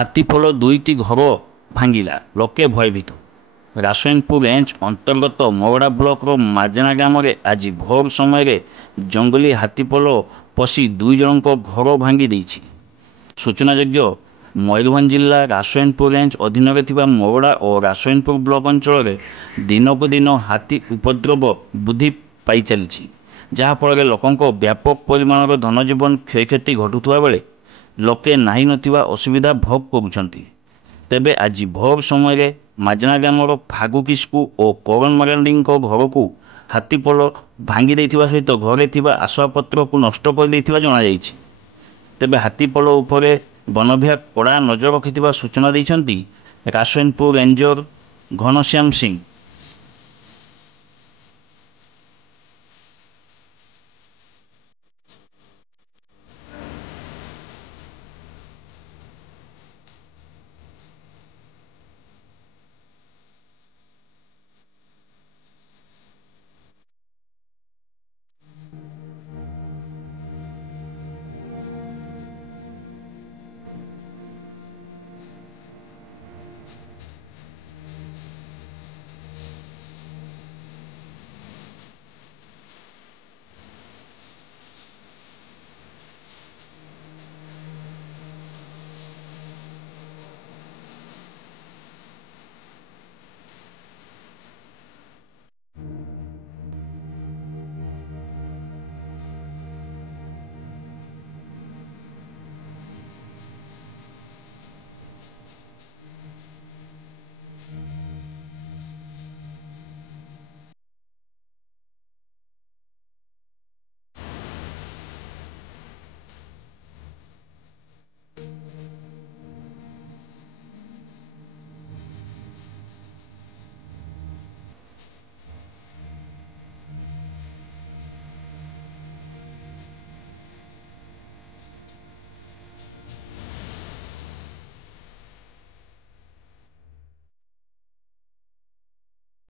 ହାତୀପଲ ଦୁଇଟି ଘର ଭାଙ୍ଗିଲା, ଲୋକେ ଭୟଭୀତ। ରାସୟନିକପୁର ରେଞ୍ଜ ଅନ୍ତର୍ଗତ ମରଡ଼ା ବ୍ଲକର ମାଜଣା ଗ୍ରାମରେ ଆଜି ଭୋର ସମୟରେ ଜଙ୍ଗଲୀ ହାତୀପଲ ପଶି ଦୁଇ ଜଣଙ୍କ ଘର ଭାଙ୍ଗି ଦେଇଛି। ସୂଚନାଯୋଗ୍ୟ, ମୟୂରଭଞ୍ଜ ଜିଲ୍ଲା ରାସୟନିକପୁର ରେଞ୍ଜ ଅଧୀନରେ ଥିବା ମରଡ଼ା ଓ ରାସୟନିକପୁର ବ୍ଲକ ଅଞ୍ଚଳରେ ଦିନକୁ ଦିନ ହାତୀ ଉପଦ୍ରବ ବୃଦ୍ଧି ପାଇଚାଲିଛି, ଯାହାଫଳରେ ଲୋକଙ୍କ ବ୍ୟାପକ ପରିମାଣର ଧନଜୀବନ କ୍ଷୟକ୍ଷତି ଘଟୁଥିବା ବେଳେ ଲୋକେ ନାହିଁ ନଥିବା ଅସୁବିଧା ଭୋଗ କରୁଛନ୍ତି। ତେବେ ଆଜି ଭୋର ସମୟରେ ମାଜଣା ଗ୍ରାମର ଫାଗୁ କିସ୍କୁ ଓ କରଣ ମାରାଣ୍ଡିଙ୍କ ଘରକୁ ହାତୀପଲ ଭାଙ୍ଗି ଦେଇଥିବା ସହିତ ଘରେ ଥିବା ଆସବାବପତ୍ରକୁ ନଷ୍ଟ କରିଦେଇଥିବା ଜଣାଯାଇଛି। ତେବେ ହାତୀପଲ ଉପରେ ବନ ବିଭାଗ କଡ଼ା ନଜର ରଖିଥିବା ସୂଚନା ଦେଇଛନ୍ତି ରାସୟନିକପୁର ରେଞ୍ଜର ଘନଶ୍ୟାମ ସିଂ।